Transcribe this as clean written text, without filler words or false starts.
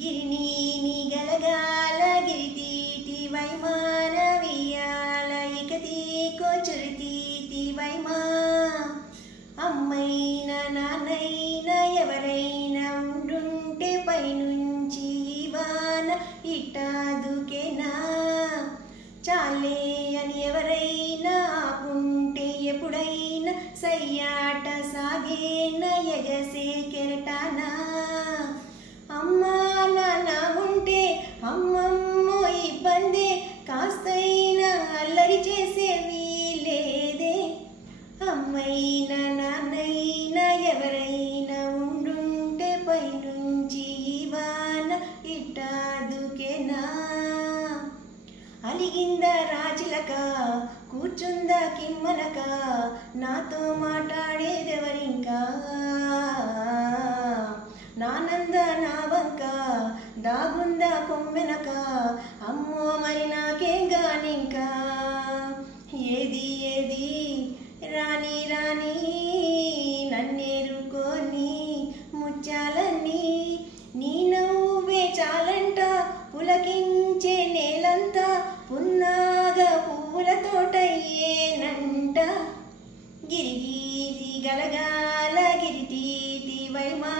గిరినీని గలగాల గిరితీటి వైమాన వియాల ఇకతీకో చురుతీటి వైమా అమ్మైనా నాన్నైనా ఎవరైనా ఉండుంటే పైనుంచి వాన ఇట్టాదుకేనా చాలే అని ఎవరైనా ఆపుంటే ఎప్పుడైనా సయ్యాట సాగేన ఎగసే కెరటానా అమ్మా నాన్న ఉంటే అమ్మమ్మో ఇబ్బందే కాస్తైనా అల్లరి చేసే వీలేదే అమ్మైనా నాన్నైనా ఎవరైనా ఉండుంటే పైనుంచి వాన ఇట్టాదుకేనా అలిగిందా రాజులక కూర్చుందా కిమ్మనక నాతో మాట్లాడేదెవరింకా నానంద నా వంక దాగుందా కొమ్మెనక అమ్మో మరి నాకేం గానింకా ఏది ఏది రాని రాని నన్నేరుకొని ముచ్చాలన్నీ నీ నవ్వే చాలంట పులకించే నేలంతా పున్నాగ పువ్వుల తోటయ్యేనంట గిరిగిరి గలగాల గిరితీటి వైమా